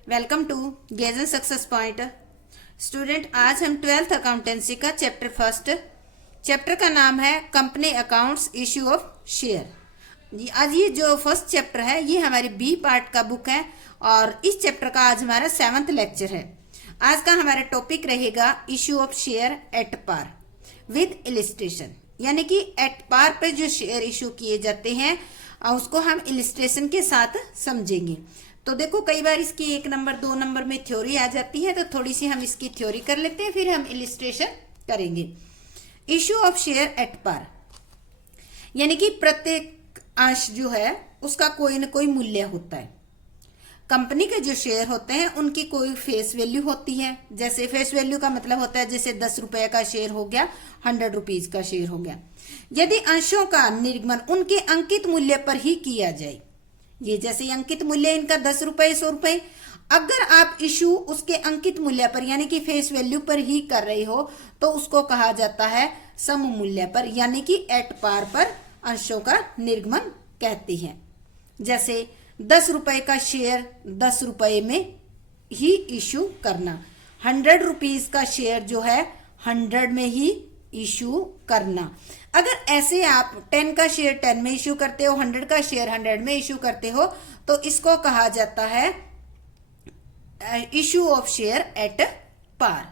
Welcome to गेजन success point. Student, आज हम 12th अकाउंटेंसी का चैप्टर फर्स्ट, चैप्टर का नाम है company accounts issue of share. आज ये जो फर्स्ट चैप्टर है ये हमारी बी पार्ट का बुक है और इस चैप्टर का आज हमारा 7th लेक्चर है। आज का हमारा टॉपिक रहेगा issue of share at par with illustration, यानी कि एट पार पर जो शेयर इश्यू किए जाते हैं उसको हम इलिस्ट्रेशन के साथ समझेंगे। तो देखो, कई बार इसकी 1 नंबर 2 नंबर में थ्योरी आ जाती है, तो थोड़ी सी हम इसकी थ्योरी कर लेते हैं, फिर हम इलिस्ट्रेशन करेंगे। Issue of share at par, यानी कि प्रत्येक अंश जो है उसका कोई ना कोई मूल्य होता है। कंपनी के जो शेयर होते हैं उनकी कोई फेस वैल्यू होती है। जैसे फेस वैल्यू का मतलब होता है जैसे 10 रुपए का शेयर हो गया, 100 रुपीज का शेयर हो गया। यदि अंशों का निर्गमन उनके अंकित मूल्य पर ही किया जाए, ये जैसे अंकित मूल्य इनका 10 रुपए 100 रुपए, अगर आप इशू उसके अंकित मूल्य पर यानी कि फेस वैल्यू पर ही कर रहे हो तो उसको कहा जाता है सम मूल्य पर, यानी कि एट पार पर अंशों का निर्गमन कहते हैं। जैसे 10 रुपए का शेयर 10 रुपए में ही इशू करना, 100 रुपीज का शेयर जो है 100 में ही इशू करना। अगर ऐसे आप 10 का शेयर 10 में इशू करते हो, 100 का शेयर 100 में इशू करते हो, तो इसको कहा जाता है issue of share at par.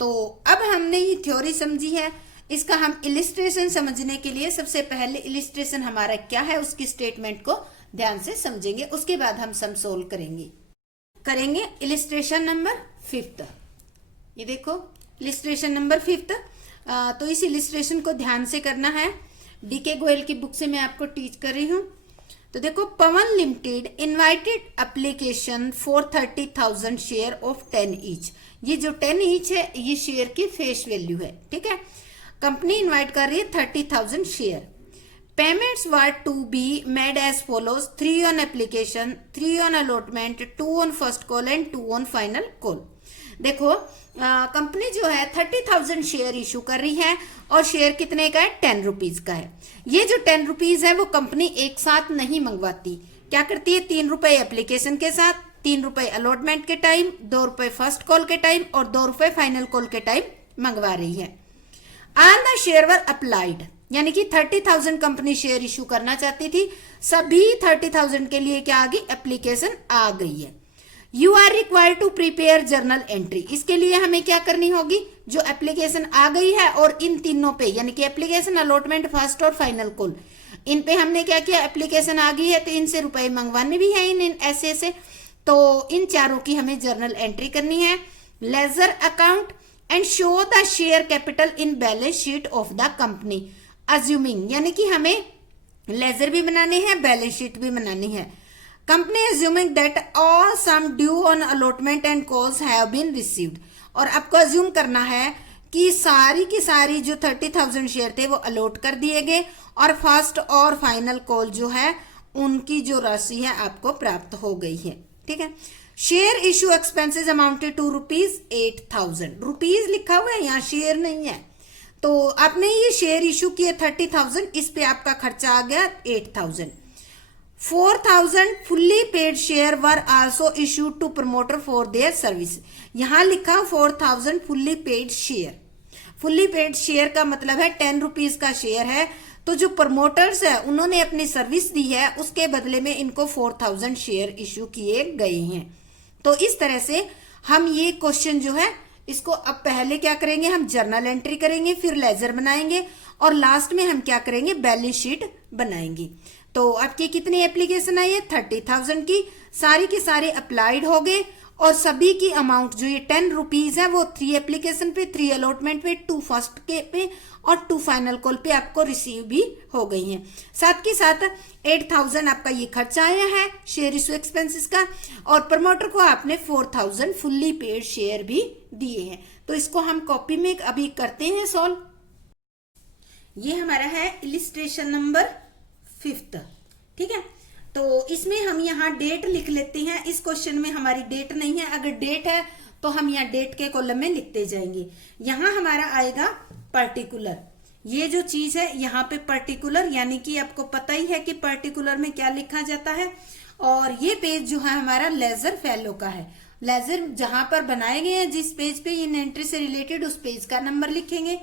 तो अब हमने ये थ्योरी समझी है, इसका हम इलिस्ट्रेशन समझने के लिए सबसे पहले इलिस्ट्रेशन हमारा क्या है उसकी स्टेटमेंट को ध्यान से समझेंगे, उसके बाद हम सम सोल्व करेंगे इलिस्ट्रेशन नंबर 5। ये देखो इलिस्ट्रेशन नंबर 5। तो इस इलिस्ट्रेशन को ध्यान से करना है, डीके गोयल की बुक से मैं आपको टीच कर रही हूं। तो देखो, Pawan limited invited application for 30,000 share of 10 each. ये जो 10 ईच है ये शेयर की फेस वैल्यू है, ठीक है। कंपनी इनवाइट कर रही है 30,000 share. Payments were to be made as follows: 3 on application, 3 on allotment, 2 on first call and 2 on final call. देखो, कंपनी जो है 30,000 शेयर इशू कर रही है और शेयर कितने का है? 10 रुपीज का है। ये जो 10 रुपीज है वो कंपनी एक साथ नहीं मंगवाती, क्या करती है? 3 रुपए एप्लीकेशन के साथ, 3 रुपए अलॉटमेंट के टाइम, 2 रुपए फर्स्ट कॉल के टाइम और 2 रुपए फाइनल कॉल के टाइम मंगवा रही है। On the share were applied, यानी कि 30,000 कंपनी शेयर इशू करना चाहती थी, सभी 30,000 के लिए क्या आ गई? एप्लीकेशन आ गई है। You are required to prepare journal entry, इसके लिए हमें क्या करनी होगी? जो एप्लीकेशन आ गई है और इन तीनों पे यानी कि एप्लीकेशन, अलॉटमेंट, फर्स्ट और फाइनल कॉल, इन पे हमने क्या किया? एप्लीकेशन आ गई है तो इनसे रुपए मंगवाने भी है इन ऐसे, तो इन चारों की हमें जर्नल एंट्री करनी है। Ledger account and show the share capital in balance sheet of the company assuming, यानी कि हमें लेजर भी बनाने हैं, बैलेंस शीट भी बनानी है। Company assuming that all sum due on allotment and calls have been received, और आपको अज्यूम करना है कि सारी की सारी जो 30,000 शेयर थे वो अलॉट कर दिए गए और फर्स्ट और फाइनल कॉल जो है उनकी जो राशि है आपको प्राप्त हो गई है, ठीक है। Share issue expenses amounted to ₹8,000, rupees लिखा हुआ है यहाँ, शेयर नहीं है। तो आपने ये शेयर इशू किए 30,000, इस पे आपका खर्चा आ गया 8,000। 4,000 fully paid share were also issued to promoter for their service. यहां लिखा 4,000 fully paid share. Fully paid share का मतलब है 10 रुपीज का शेयर है, तो जो प्रमोटर्स है उन्होंने अपनी सर्विस दी है उसके बदले में इनको 4,000 शेयर इशू किए गए हैं। तो इस तरह से हम ये क्वेश्चन जो है इसको अब पहले क्या करेंगे? हम जर्नल एंट्री करेंगे, फिर लेजर बनाएंगे और लास्ट में हम क्या करेंगे? बैलेंस शीट बनाएंगे। तो आपकी कितनी एप्लीकेशन आई है? 30,000 की, सारी के सारे अप्लाइड हो गए और सभी की अमाउंट जो ये 10 रुपीज है वो 3 एप्लीकेशन पे, 3 अलॉटमेंट पे, 2 फर्स्ट के पे और 2 फाइनल कॉल पे आपको रिसीव भी हो गई हैं। साथ के साथ 8,000 आपका ये खर्चा आया है शेयर इशू एक्सपेंसेस का, और प्रमोटर को आपने 4,000 फुल्ली पेड शेयर भी दिए हैं। तो इसको हम कॉपी में अभी करते हैं सॉल्व। ये हमारा है इलिस्ट्रेशन नंबर 5, ठीक है। तो इसमें हम यहाँ डेट लिख लेते हैं। इस क्वेश्चन में हमारी डेट नहीं है, अगर डेट है तो हम यहाँ डेट के कॉलम में लिखते जाएंगे। यहाँ हमारा आएगा पर्टिकुलर, ये जो चीज है यहाँ पे पर्टिकुलर, यानी कि आपको पता ही है कि पर्टिकुलर में क्या लिखा जाता है। और ये पेज जो है हमारा लेजर फेलो का है। लेजर जहां पर बनाए गए हैं, जिस पेज पे इन एंट्री से रिलेटेड, उस पेज का नंबर लिखेंगे।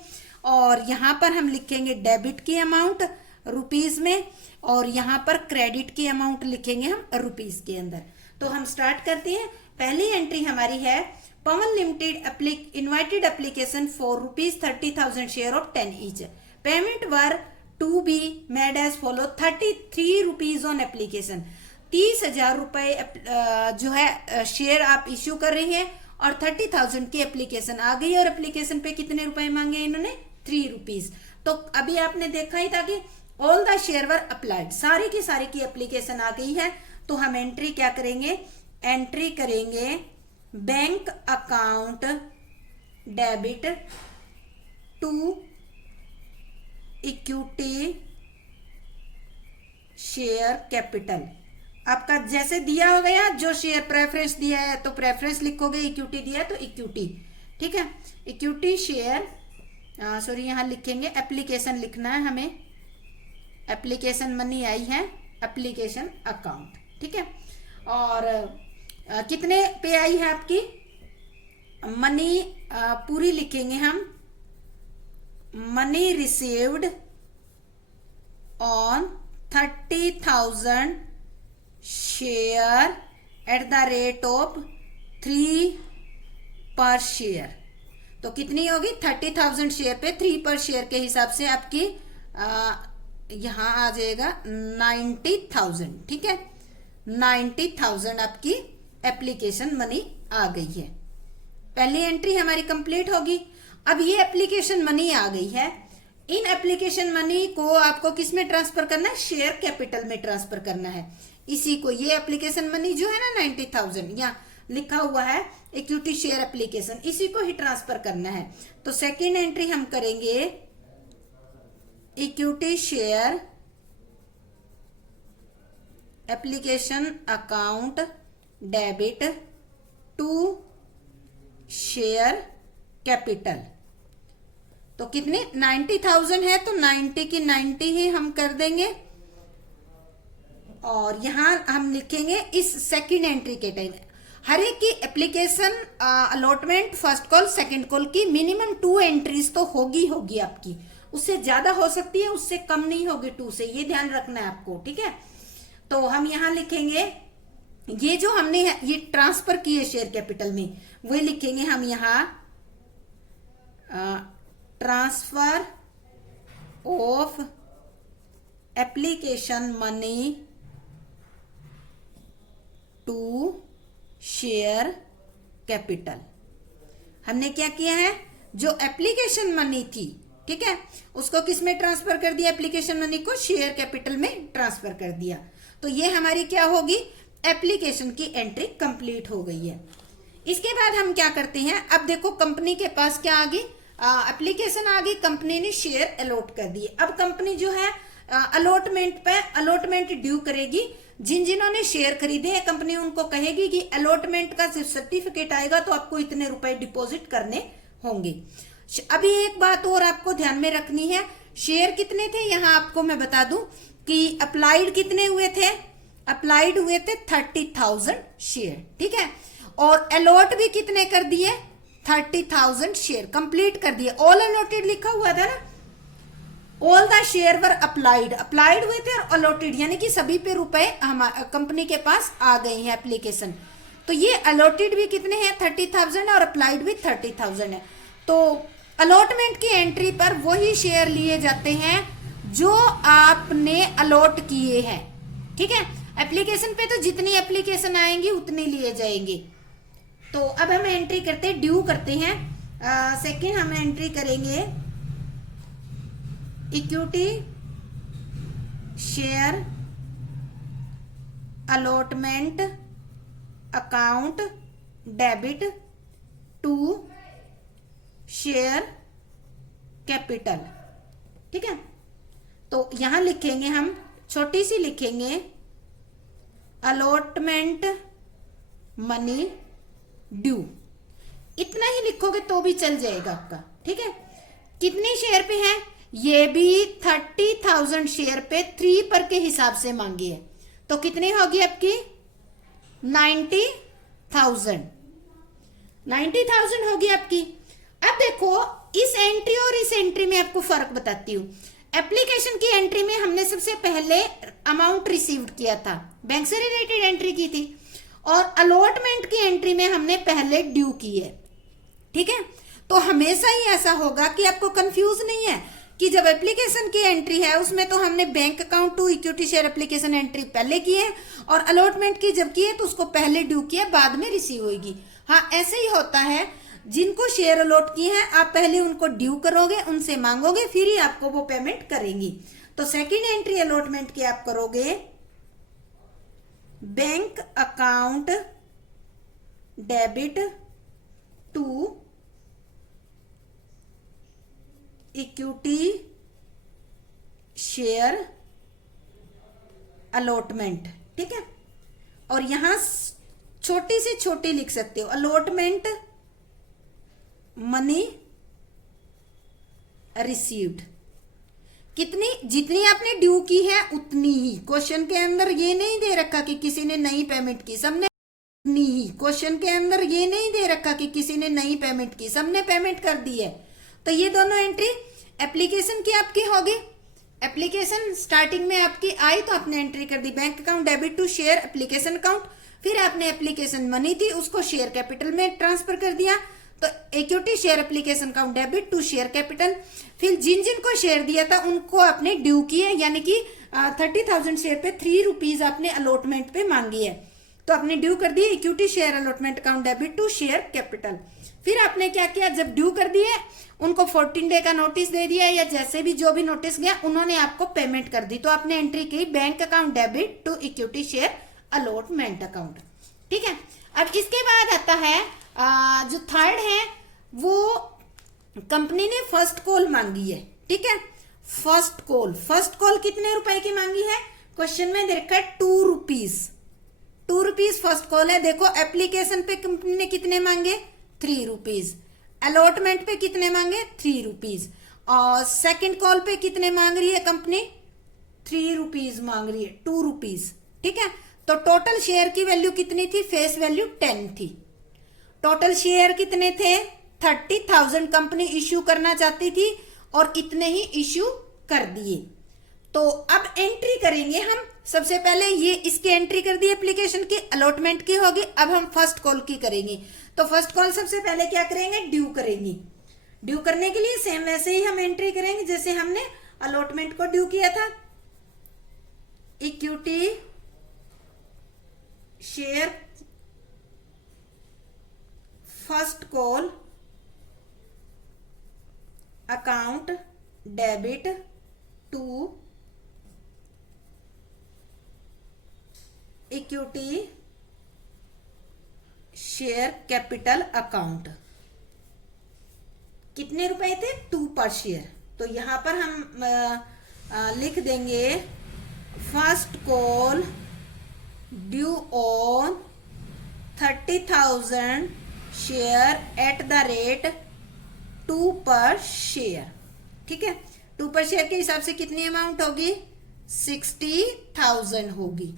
और यहाँ पर हम लिखेंगे डेबिट की अमाउंट रुपीज में, और यहाँ पर क्रेडिट की अमाउंट लिखेंगे हम रुपीज के अंदर। तो हम स्टार्ट करते हैं। पहली एंट्री हमारी है Pawan limited invited application for ₹30,000 share of 10 each. Payment were to be made as follow 33 rupees on application. 30,000 रुपए जो है शेयर आप इश्यू कर रही हैं, और 30,000 की एप्लीकेशन आ गई, और एप्लीकेशन पे कितने रुपए मांगे इन्होंने? 3 रुपीज। तो अभी आपने देखा ही था कि all the share were applied, सारी की सारी की एप्लीकेशन आ गई है। तो हम एंट्री क्या करेंगे? एंट्री करेंगे bank account debit to equity share capital. आपका जैसे दिया हो गया, जो शेयर प्रेफरेंस दिया है तो प्रेफरेंस लिखोगे, इक्विटी दिया है तो इक्विटी। ठीक है, इक्विटी शेयर, सॉरी यहाँ लिखेंगे एप्लीकेशन लिखना है हमें। एप्लीकेशन मनी आई है, एप्लीकेशन अकाउंट। ठीक है, और कितने पे आई है आपकी मनी? पूरी लिखेंगे हम, money received on 30,000 share at the rate of 3 पर शेयर। तो कितनी होगी? 30,000 शेयर पे 3 पर शेयर के हिसाब से आपकी यहां आ जाएगा 90,000। ठीक है, 90,000 आपकी एप्लीकेशन मनी आ गई है। पहली एंट्री हमारी कंप्लीट होगी। अब ये एप्लीकेशन मनी आ गई है, इन एप्लीकेशन मनी को आपको किस में ट्रांसफर करना है? शेयर कैपिटल में ट्रांसफर करना है। इसी को, ये एप्लीकेशन मनी जो है ना 90,000 यहाँ लिखा हुआ है इक्विटी शेयर एप्लीकेशन, इसी को ही ट्रांसफर करना है। तो सेकेंड एंट्री हम करेंगे equity share application account debit to share capital. तो कितनी? 90,000 है, तो 90 की 90 ही हम कर देंगे, और यहां हम लिखेंगे इस सेकंड एंट्री के टाइम हर एक की application allotment first call second call की मिनिमम 2 एंट्रीज तो होगी आपकी। उससे ज्यादा हो सकती है, उससे कम नहीं होगी 2 से, ये ध्यान रखना है आपको। ठीक है, तो हम यहां लिखेंगे ये जो हमने ये ट्रांसफर किए शेयर कैपिटल में, वही लिखेंगे हम यहां transfer of application money to share capital. हमने क्या किया है? जो एप्लीकेशन मनी थी, ठीक है, उसको किस में ट्रांसफर कर दिया? एप्लीकेशन मनी को शेयर कैपिटल में ट्रांसफर कर दिया। तो ये हमारी क्या होगी? एप्लीकेशन की एंट्री कंप्लीट हो गई है। इसके बाद हम क्या करते हैं? अब देखो कंपनी के पास क्या आ गई? एप्लीकेशन आ गई, कंपनी ने शेयर अलॉट कर दिए। अब कंपनी जो है अलॉटमेंट पे अलॉटमेंट ड्यू करेगी। जिन्होंने शेयर खरीदे हैं, कंपनी उनको कहेगी कि अलॉटमेंट का सर्टिफिकेट आएगा तो आपको इतने रुपए डिपॉजिट करने होंगे। अभी एक बात और आपको ध्यान में रखनी है, शेयर कितने थे यहाँ आपको मैं बता दूं कि अप्लाइड कितने हुए थे? अप्लाइड हुए थे 30,000 शेयर। ठीक है, और अलॉट भी कितने कर दिए? 30,000 शेयर कंप्लीट कर दिए। ऑल अलॉटेड लिखा हुआ था ना, all the share were applied, applied हुए थे और अलॉटेड, यानी कि सभी पे रुपए हमारे कंपनी के पास आ गए हैं एप्लीकेशन। तो ये अलॉटेड भी कितने हैं? 30,000 और अप्लाइड भी 30,000 है। तो अलॉटमेंट की एंट्री पर वही शेयर लिए जाते हैं जो आपने अलॉट किए हैं। ठीक है, एप्लीकेशन पे तो जितनी एप्लीकेशन आएंगी उतने लिए जाएंगे। तो अब हम एंट्री करते हैं, ड्यू करते हैं। सेकेंड हम एंट्री करेंगे equity share allotment account debit to share capital. ठीक है, तो यहां लिखेंगे हम, छोटी सी लिखेंगे अलॉटमेंट मनी ड्यू, इतना ही लिखोगे तो भी चल जाएगा आपका। ठीक है, कितने शेयर पे है? ये भी 30,000 शेयर पे 3 पर के हिसाब से मांगी है, तो कितनी होगी आपकी 90,000 होगी आपकी। अब देखो इस एंट्री और इस एंट्री में आपको फर्क बताती हूँ। एप्लीकेशन की एंट्री में हमने सबसे पहले अमाउंट रिसीव्ड किया था, बैंक से रिलेटेड एंट्री की थी, और अलॉटमेंट की एंट्री में हमने पहले ड्यू की है। ठीक है, तो हमेशा ही ऐसा होगा कि आपको कंफ्यूज नहीं है कि जब एप्लीकेशन की एंट्री है उसमें तो हमने bank account to equity share application entry पहले की है, और अलॉटमेंट की जब की है तो उसको पहले ड्यू किया, बाद में रिसीव होगी। हाँ, ऐसे ही होता है, जिनको शेयर अलॉट किए हैं आप पहले उनको ड्यू करोगे, उनसे मांगोगे, फिर ही आपको वो पेमेंट करेंगी। तो सेकंड एंट्री अलॉटमेंट की आप करोगे bank account debit to equity share allotment. ठीक है, और यहां छोटी से छोटी लिख सकते हो, अलॉटमेंट मनी रिसीव्ड। कितनी, जितनी आपने ड्यू की है उतनी ही। क्वेश्चन के अंदर ये नहीं दे रखा कि किसी ने नई पेमेंट की, सबने उतनी ही। क्वेश्चन के अंदर ये नहीं दे रखा कि किसी ने नई पेमेंट की, सबने पेमेंट कर दी है। तो ये दोनों एंट्री एप्लीकेशन की आपकी होगी। एप्लीकेशन स्टार्टिंग में आपकी आई तो आपने एंट्री कर दी bank account debit to share application account, फिर आपने एप्लीकेशन मनी थी उसको शेयर कैपिटल में ट्रांसफर कर दिया, तो equity share application account debit to share capital. फिर जिन जिन को शेयर दिया था उनको आपने ड्यू किए, यानी कि 30,000 शेयर पे 3 रुपीज आपने अलॉटमेंट पे मांगी है, तो आपने ड्यू कर दिए equity share allotment account debit to share capital. फिर आपने क्या किया, जब ड्यू कर दिए उनको 14 डे का नोटिस दे दिया, या जैसे भी जो भी नोटिस गया उन्होंने आपको पेमेंट कर दी, तो आपने एंट्री की bank account debit to equity share allotment account. ठीक है, अब इसके बाद आता है जो थर्ड है, वो कंपनी ने फर्स्ट कॉल मांगी है। ठीक है, फर्स्ट कॉल कितने रुपए की मांगी है, क्वेश्चन में दे रखा है 2 रुपीज फर्स्ट कॉल है। देखो एप्लीकेशन पे कंपनी ने कितने मांगे, 3 रुपीज, अलॉटमेंट पे कितने मांगे, 3 रुपीज, और सेकंड कॉल पे कितने मांग रही है कंपनी, 3 रुपीज मांग रही है, 2 रुपीज। ठीक है, तो टोटल शेयर की वैल्यू कितनी थी, फेस वैल्यू 10 थी। टोटल शेयर कितने थे, 30,000 कंपनी इश्यू करना चाहती थी और इतने ही इश्यू कर दिए। तो अब एंट्री करेंगे हम, सबसे पहले ये इसकी एंट्री कर दी एप्लीकेशन की, अलॉटमेंट की होगी। अब हम फर्स्ट कॉल की करेंगे, तो फर्स्ट कॉल सबसे पहले क्या करेंगे, ड्यू करेंगे। ड्यू करने के लिए सेम वैसे ही हम एंट्री करेंगे जैसे हमने अलॉटमेंट को ड्यू किया था। Equity share first call account debit to equity share capital account. कितने रुपए थे, 2 पर शेयर। तो यहां पर हम लिख देंगे first call due on 30,000 share at the rate 2 पर शेयर। ठीक है, 2 पर शेयर के हिसाब से कितनी अमाउंट होगी, 60,000 होगी।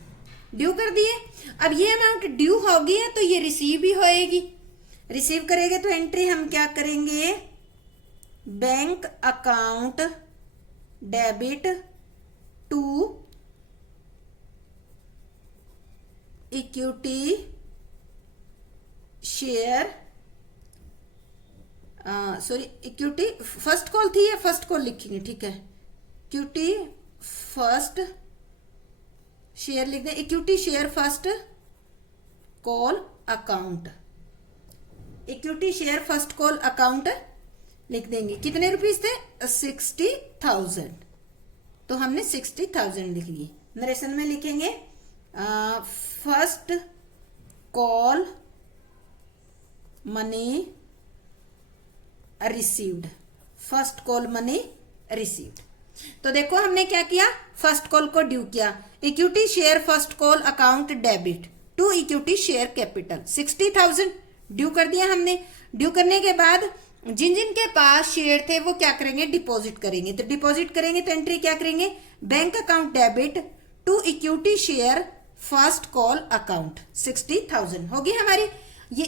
ड्यू कर दिए, अब ये अमाउंट ड्यू होगी है तो ये रिसीव भी होएगी। रिसीव करेंगे तो एंट्री हम क्या करेंगे, bank account debit to equity share, sorry equity first call थी या फर्स्ट कॉल लिखेंगे, ठीक है, इक्विटी फर्स्ट शेयर लिख दें, equity share first call account, equity share first call account लिख देंगे। कितने रुपीस थे, 60,000, तो हमने 60,000 लिख लिए। नरेशन में लिखेंगे first call money received, first call money received. तो देखो हमने क्या किया, फर्स्ट कॉल को ड्यू किया, equity share first call account debit to equity share capital 60,000 due कर दिया हमने। ड्यू करने के बाद जिन जिन के पास शेयर थे वो क्या करेंगे, डिपॉजिट करेंगे। तो डिपॉजिट करेंगे तो एंट्री क्या करेंगे, bank account debit to equity share first call account 60,000 होगी हमारी। ये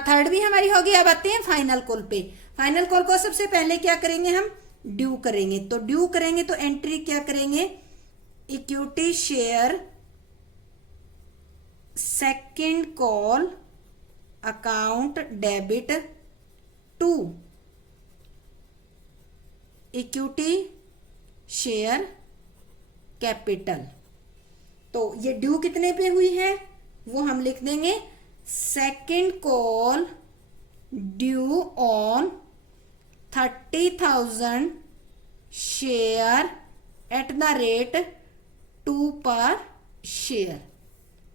थर्ड भी हमारी होगी। अब आते हैं फाइनल कॉल पे। फाइनल कॉल को सबसे पहले क्या करेंगे, हम ड्यू करेंगे। तो ड्यू करेंगे तो एंट्री क्या करेंगे, equity share second call account debit to equity share capital. तो ये ड्यू कितने पे हुई है वो हम लिख देंगे, second call due on 30,000 share at the rate 2 पर शेयर।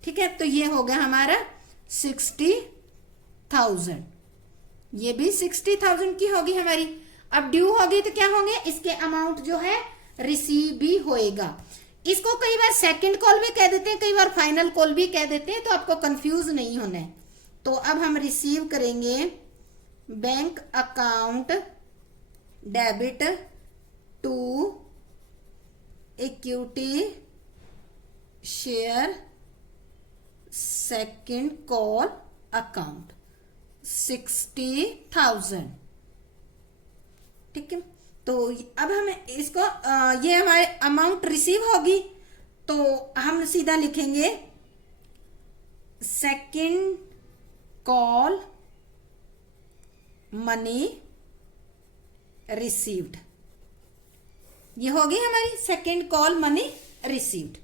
ठीक है, तो ये हो गया हमारा 60,000। ये भी 60,000 की होगी हमारी। अब ड्यू होगी तो क्या होंगे, इसके अमाउंट जो है रिसीव भी होएगा। इसको कई बार सेकंड कॉल भी कह देते हैं, कई बार फाइनल कॉल भी कह देते हैं, तो आपको कंफ्यूज नहीं होना है। तो अब हम रिसीव करेंगे bank account debit to equity share second call account 60,000। ठीक है, तो अब हम इसको ये हमारे अमाउंट रिसीव होगी तो हम सीधा लिखेंगे सेकंड कॉल मनी रिसीव्ड। ये होगी हमारी सेकंड कॉल मनी रिसीव्ड।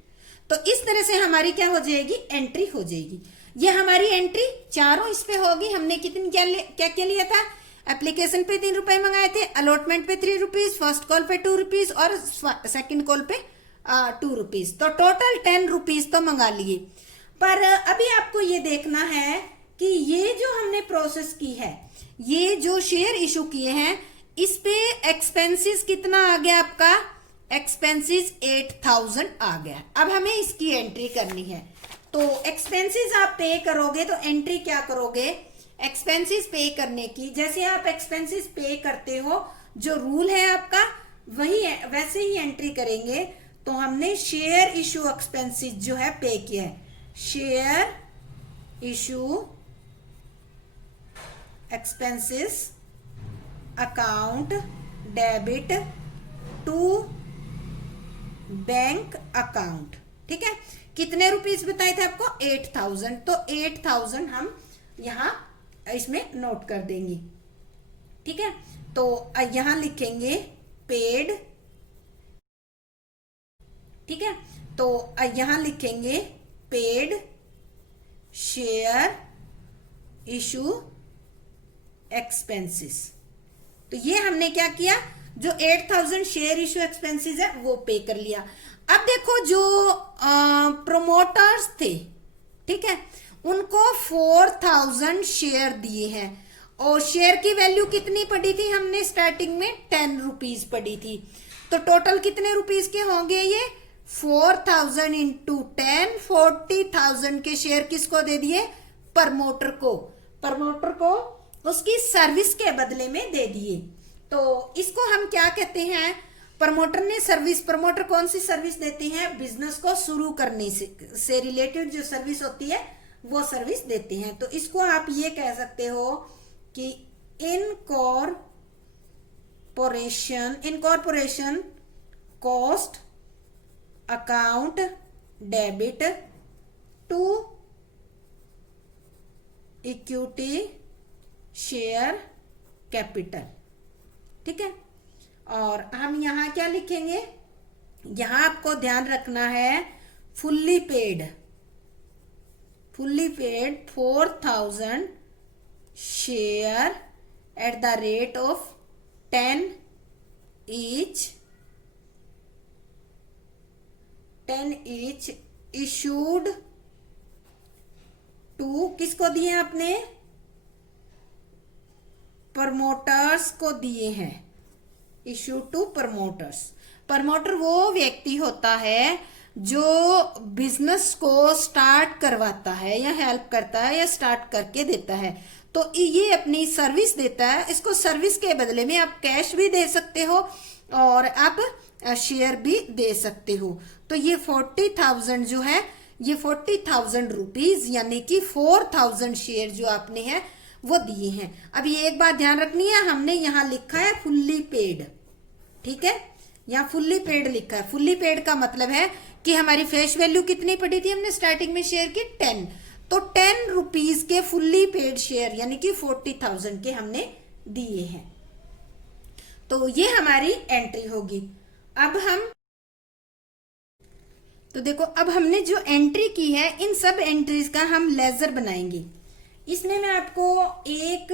तो इस तरह से हमारी क्या हो जाएगी, एंट्री हो जाएगी। ये हमारी एंट्री चारों इस पे होगी। हमने कितनी क्या क्या लिया था, एप्लीकेशन पे 3 रुपए मंगाए थे, अलॉटमेंट पे 3 रुपीज, फर्स्ट कॉल पे 2 रुपीज और सेकंड कॉल पे 2 रुपीज। तो टोटल 10 रुपीज तो मंगा लिए। पर अभी आपको ये देखना है कि ये जो हमने प्रोसेस की है, ये जो शेयर इशू किए हैं, इस पे एक्सपेंसेस कितना आ गया आपका, एक्सपेंसेस 8,000 आ गया। अब हमें इसकी एंट्री करनी है। तो एक्सपेंसेस आप पे करोगे तो एंट्री क्या करोगे, एक्सपेंसेस पे करने की, जैसे आप एक्सपेंसेस पे करते हो, जो रूल है आपका वही है, वैसे ही एंट्री करेंगे। तो हमने शेयर इशू एक्सपेंसेस जो है पे किया है, share issue expenses account debit to bank account. ठीक है, कितने रुपीस बताए थे आपको, 8,000। तो 8,000 हम यहां इसमें नोट कर देंगे। ठीक है, तो यहां लिखेंगे पेड। ठीक है, तो यहां लिखेंगे पेड शेयर इशू एक्सपेंसेस। तो ये हमने क्या किया, जो 8,000 शेयर इशू एक्सपेंसेस है वो पे कर लिया। अब देखो जो प्रोमोटर्स थे, ठीक है, उनको 4,000 शेयर दिए हैं और शेयर की वैल्यू कितनी पड़ी थी, हमने स्टार्टिंग में 10 रुपीज पड़ी थी। तो टोटल कितने रुपीज के होंगे ये, 4,000 इंटू 10, 40,000 के शेयर किसको दे दिए, प्रमोटर को। प्रमोटर को उसकी सर्विस के बदले में दे दिए। तो इसको हम क्या कहते हैं, प्रमोटर ने सर्विस, प्रमोटर कौन सी सर्विस देते हैं, बिजनेस को शुरू करने से रिलेटेड जो सर्विस होती है वो सर्विस देते हैं। तो इसको आप ये कह सकते हो कि incorporation cost account debit to equity share capital. ठीक है, और हम यहां क्या लिखेंगे, यहां आपको ध्यान रखना है fully paid 4,000 share at the rate of 10 each issued to, किसको दिए आपने, प्रमोटर्स को दिए हैं, इशू टू प्रमोटर्स। प्रमोटर वो व्यक्ति होता है जो बिजनेस को स्टार्ट करवाता है या हेल्प करता है या स्टार्ट करके देता है। तो ये अपनी सर्विस देता है, इसको सर्विस के बदले में आप कैश भी दे सकते हो और आप शेयर भी दे सकते हो। तो ये 40,000 जो है, ये 40,000 रुपीज यानी कि 4,000 शेयर जो आपने है वो दिए हैं। अब ये एक बात ध्यान रखनी है, हमने यहाँ लिखा है फुल्ली पेड, ठीक है, यहाँ फुल्ली पेड लिखा है। फुल्ली पेड का मतलब है कि हमारी फेस वैल्यू कितनी पड़ी थी हमने स्टार्टिंग में शेयर की 10, तो 10 रुपीज के फुल्ली पेड शेयर यानी कि 40,000 के हमने दिए हैं। तो ये हमारी एंट्री होगी। अब हम तो देखो, अब हमने जो एंट्री की है इन सब एंट्रीज का हम लेजर बनाएंगे। इसमें मैं आपको एक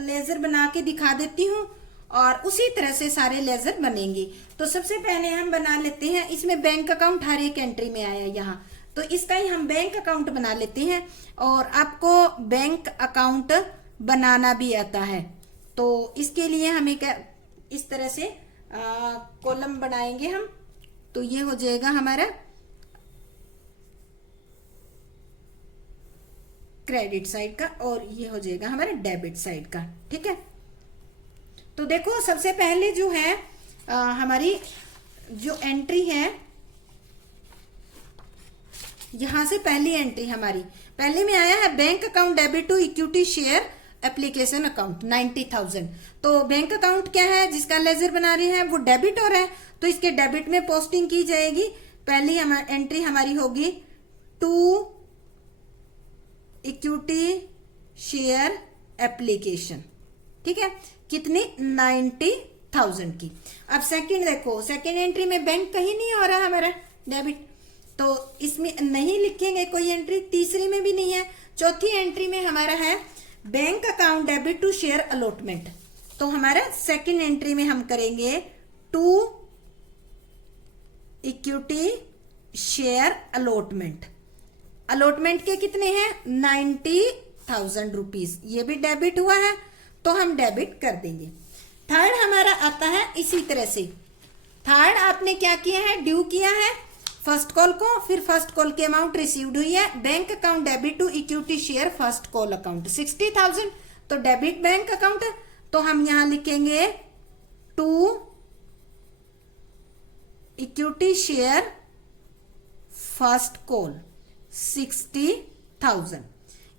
लेजर बना के दिखा देती हूँ और उसी तरह से सारे लेजर बनेंगे। तो सबसे पहले हम बना लेते हैं, इसमें बैंक अकाउंट हर एक एंट्री में आया यहाँ, तो इसका ही हम बैंक अकाउंट बना लेते हैं। और आपको बैंक अकाउंट बनाना भी आता है, तो इसके लिए हमें क्या इस तरह से कॉलम बनाएंगे हम। तो ये हो जाएगा हमारा क्रेडिट साइड का और ये हो जाएगा हमारा डेबिट साइड का, ठीक है। तो देखो, सबसे पहले जो है हमारी जो एंट्री है, यहां से पहली एंट्री हमारी पहले में आया है bank account debit to equity share application account 90,000। तो बैंक अकाउंट क्या है जिसका लेजर बना रहे हैं वो डेबिट हो रहा है, तो इसके डेबिट में पोस्टिंग की जाएगी। पहली एंट्री हमारी होगी टू इक्विटी शेयर एप्लीकेशन, ठीक है, कितनी 90,000 की। अब सेकंड देखो, सेकंड एंट्री में बैंक कहीं नहीं हो रहा हमारा डेबिट, तो इसमें नहीं लिखेंगे कोई एंट्री। तीसरी में भी नहीं है। चौथी एंट्री में हमारा है bank account debit to share allotment, तो हमारा सेकंड एंट्री में हम करेंगे to equity share allotment. Allotment के कितने हैं 90,000 रुपीज, ये भी डेबिट हुआ है तो हम डेबिट कर देंगे। थर्ड हमारा आता है इसी तरह से। थर्ड आपने क्या किया है, ड्यू किया है फर्स्ट कॉल को, फिर फर्स्ट कॉल की अमाउंट रिसीव्ड हुई है bank account debit to equity share first call account 60,000, तो डेबिट बैंक अकाउंट। तो हम यहां लिखेंगे to equity share first call 60,000।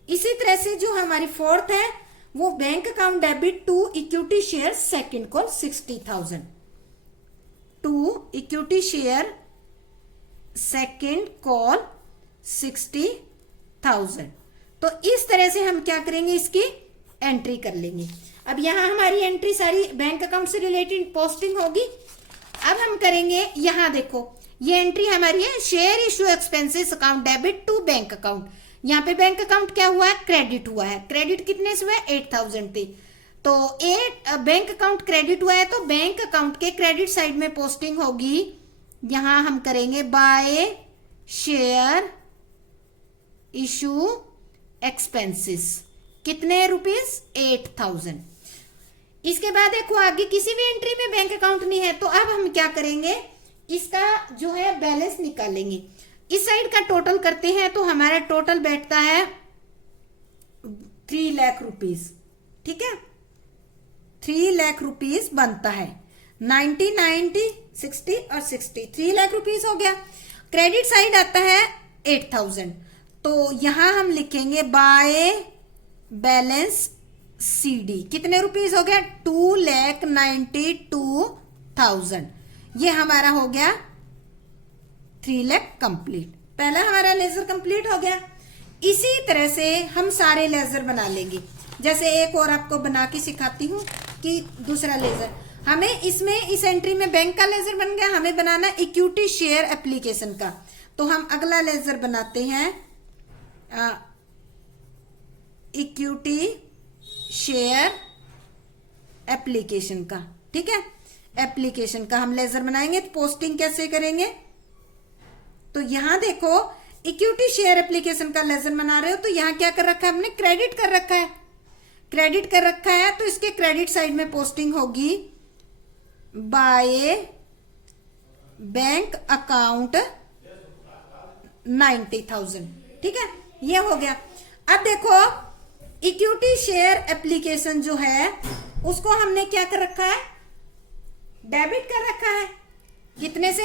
इसी तरह से जो हमारी फोर्थ है वो bank account debit to equity share second call 60,000, to equity share second call 60,000। तो इस तरह से हम क्या करेंगे, इसकी एंट्री कर लेंगे। अब यहां हमारी एंट्री सारी बैंक अकाउंट से रिलेटेड पोस्टिंग होगी। अब हम करेंगे, यहां देखो ये एंट्री हमारी है share issue expenses account debit to bank account. यहाँ पे बैंक अकाउंट क्या हुआ है, क्रेडिट हुआ है। क्रेडिट कितने से हुआ है 8,000 थे, तो 8 बैंक अकाउंट क्रेडिट हुआ है, तो बैंक अकाउंट के क्रेडिट साइड में पोस्टिंग होगी। यहां हम करेंगे बाय शेयर इशू एक्सपेंसेस, कितने रुपीस 8,000। इसके बाद देखो आगे किसी भी एंट्री में बैंक अकाउंट नहीं है, तो अब हम क्या करेंगे, इसका जो है बैलेंस निकालेंगे। इस साइड का टोटल करते हैं तो हमारा टोटल बैठता है 3 लाख रुपीज, ठीक है, 3 लाख रुपीज बनता है। 90, 90, 60 और 60, 3 लाख रुपीज हो गया। क्रेडिट साइड आता है 8,000, तो यहां हम लिखेंगे बाय बैलेंस CD, कितने रुपीज हो गया 2,92,000। ये हमारा हो गया 3 लाख कंप्लीट। पहला हमारा लेजर कंप्लीट हो गया। इसी तरह से हम सारे लेजर बना लेंगे। जैसे एक और आपको बना के सिखाती हूँ कि दूसरा लेजर हमें इसमें इस एंट्री में बैंक का लेजर बन गया, हमें बनाना इक्विटी शेयर एप्लीकेशन का। तो हम अगला लेजर बनाते हैं इक्विटी शेयर एप्लीकेशन का, ठीक है, एप्लीकेशन का हम लेजर बनाएंगे। तो पोस्टिंग कैसे करेंगे, तो यहां देखो इक्विटी शेयर एप्लीकेशन का लेजर बना रहे हो, तो यहां क्या कर रखा है हमने, क्रेडिट कर रखा है। क्रेडिट कर रखा है तो इसके क्रेडिट साइड में पोस्टिंग होगी बाय बैंक अकाउंट 90,000, ठीक है, ये हो गया। अब देखो इक्विटी शेयर एप्लीकेशन जो है उसको हमने क्या कर रखा है, डेबिट कर रखा है। कितने से,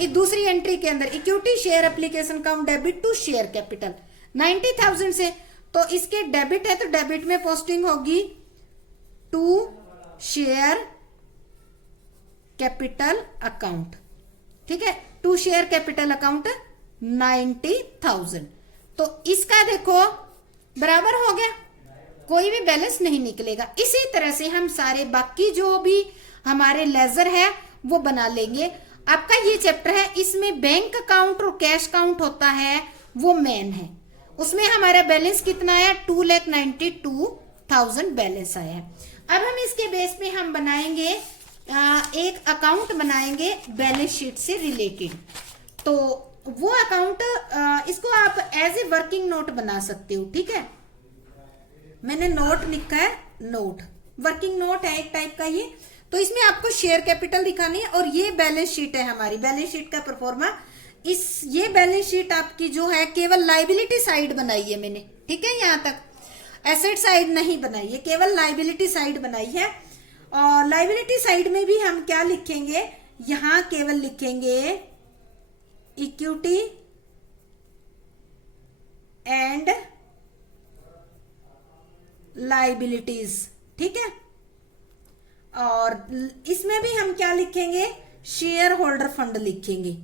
इस दूसरी एंट्री के अंदर इक्विटी शेयर एप्लीकेशन का डेबिट टू शेयर कैपिटल 90,000 से, तो इसके डेबिट है तो डेबिट में पोस्टिंग होगी टू शेयर कैपिटल अकाउंट, ठीक है, टू शेयर कैपिटल अकाउंट 90,000। तो इसका देखो बराबर हो गया, कोई भी बैलेंस नहीं निकलेगा। इसी तरह से हम सारे बाकी जो भी हमारे लेजर है वो बना लेंगे। आपका ये चैप्टर है, इसमें बैंक अकाउंट और कैश अकाउंट होता है, वो मेन है। उसमें हमारा बैलेंस कितना आया, 2,92,000 बैलेंस आया है। अब हम इसके बेस पे हम बनाएंगे एक अकाउंट बनाएंगे बैलेंस शीट से रिलेटेड। तो वो अकाउंट इसको आप एज ए वर्किंग नोट बना सकते हो, ठीक है। मैंने नोट लिखा है, नोट वर्किंग नोट है एक टाइप का ये। तो इसमें आपको शेयर कैपिटल दिखानी है और ये बैलेंस शीट है हमारी, बैलेंस शीट का परफॉर्मा। ये बैलेंस शीट आपकी जो है केवल लाइबिलिटी साइड बनाई है मैंने, ठीक है, यहाँ तक एसेट साइड नहीं बनाई है, केवल लाइबिलिटी साइड बनाई है। और लाइबिलिटी साइड में भी हम क्या लिखेंगे, यहां केवल लिखेंगे इक्विटी एंड लाइबिलिटीज, ठीक है। और इसमें भी हम क्या लिखेंगे, शेयर होल्डर फंड लिखेंगे।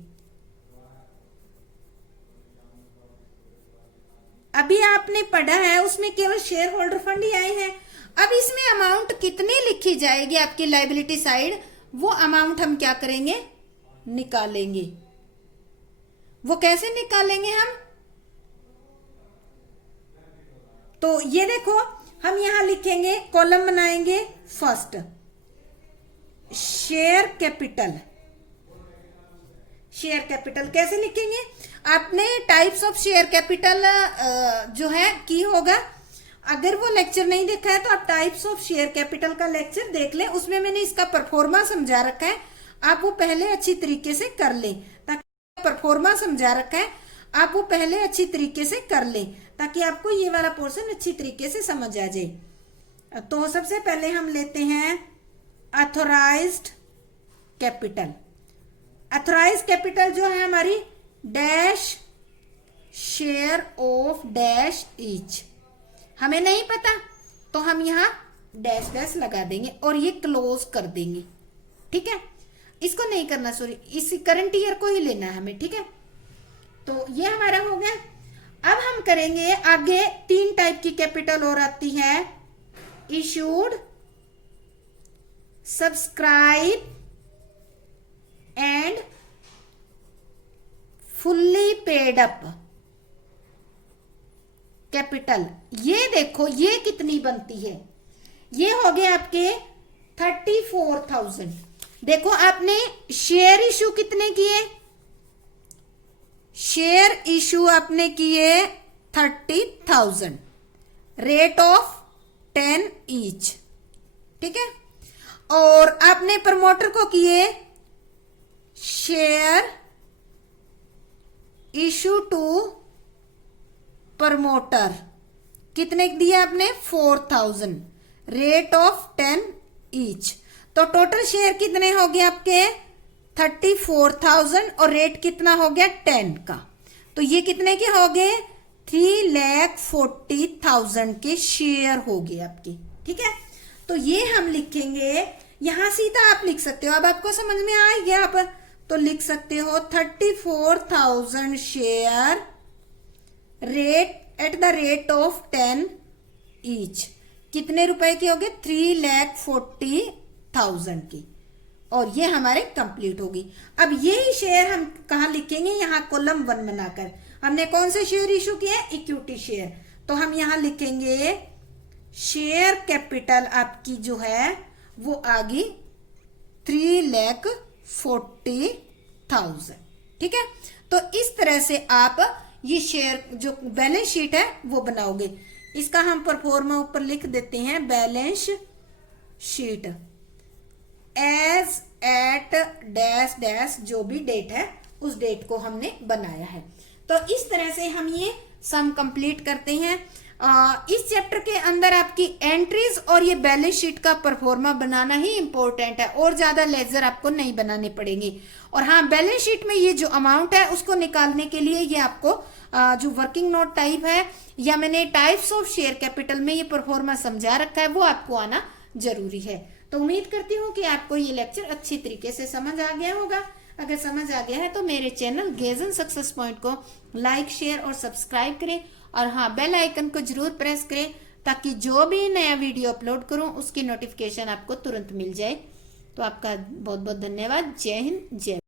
अभी आपने पढ़ा है उसमें केवल शेयर होल्डर फंड ही आए हैं। अब इसमें अमाउंट कितनी लिखी जाएगी आपकी लाइबिलिटी साइड, वो अमाउंट हम क्या करेंगे, निकालेंगे। वो कैसे निकालेंगे हम, तो ये देखो हम यहां लिखेंगे, कॉलम बनाएंगे, first share capital. Share capital कैसे लिखेंगे, आपने टाइप्स ऑफ शेयर कैपिटल जो है की होगा, अगर वो लेक्चर नहीं देखा है तो आप टाइप्स ऑफ शेयर कैपिटल का लेक्चर देख लें, उसमें मैंने इसका परफॉर्मा समझा रखा है, आप वो पहले अच्छी तरीके से कर लें, ताकि परफॉर्मा समझा रखा है, आप वो पहले अच्छी तरीके से कर लें ताकि आपको ये वाला पोर्शन अच्छी तरीके से समझ आ जाए। तो सबसे पहले हम लेते हैं ऑथोराइज्ड कैपिटल। ऑथोराइज्ड कैपिटल जो है हमारी dash share of dash each, हमें नहीं पता तो हम यहां डैश डैश लगा देंगे और ये क्लोज कर देंगे, ठीक है। इसको नहीं करना, सॉरी, इस करंट ईयर को ही लेना है हमें, ठीक है। तो ये हमारा हो गया। अब हम करेंगे आगे, 3 टाइप की कैपिटल और आती है, issued, subscribe and fully paid up capital. ये देखो ये कितनी बनती है, ये हो गए आपके 34,000। देखो आपने शेयर इशू कितने किए, शेयर इशू आपने किए 30,000, रेट ऑफ 10 ईच, ठीक है। और आपने प्रमोटर को किए शेयर इशू टू प्रमोटर, कितने दिया आपने 4,000, रेट ऑफ 10 ईच। तो टोटल शेयर कितने हो गए आपके 34,000 और रेट कितना हो गया 10 का। तो ये कितने के हो गए 3,40,000 के शेयर हो गए आपके, ठीक है। तो ये हम लिखेंगे, यहां सीधा आप लिख सकते हो, अब आपको समझ में आ गया, आप तो लिख सकते हो 34,000 share rate at the rate of 10 each. कितने रुपए की हो गए 3,40,000 की, और ये हमारे कंप्लीट होगी। अब ये शेयर हम कहा लिखेंगे, यहाँ कॉलम 1 बनाकर हमने कौन से शेयर इशू किए, इक्विटी शेयर। तो हम यहाँ लिखेंगे शेयर कैपिटल आपकी जो है वो आ गई 3,40,000, ठीक है। तो इस तरह से आप ये शेयर जो बैलेंस शीट है वो बनाओगे। इसका हम परफॉर्मा ऊपर लिख देते हैं, balance sheet as at dash dash, जो भी डेट है उस डेट को हमने बनाया है। तो इस तरह से हम ये सम कंप्लीट करते हैं। इस चैप्टर के अंदर आपकी एंट्रीज और ये बैलेंस शीट का परफॉर्मा बनाना ही इंपॉर्टेंट है, और ज्यादा लेजर आपको नहीं बनाने पड़ेंगे। और हाँ, बैलेंस शीट में ये जो अमाउंट है उसको निकालने के लिए ये आपको जो वर्किंग नोट टाइप है या मैंने टाइप्स ऑफ शेयर कैपिटल में ये परफॉर्मा समझा रखा है वो आपको आना जरूरी है। तो उम्मीद करती हूँ कि आपको ये लेक्चर अच्छी तरीके से समझ आ गया होगा। अगर समझ आ गया है तो मेरे channel gauge and success point को लाइक, शेयर और सब्सक्राइब करें, और हाँ, बेल आइकन को जरूर प्रेस करें ताकि जो भी नया वीडियो अपलोड करूं उसकी नोटिफिकेशन आपको तुरंत मिल जाए। तो आपका बहुत बहुत धन्यवाद। जय हिंद, जय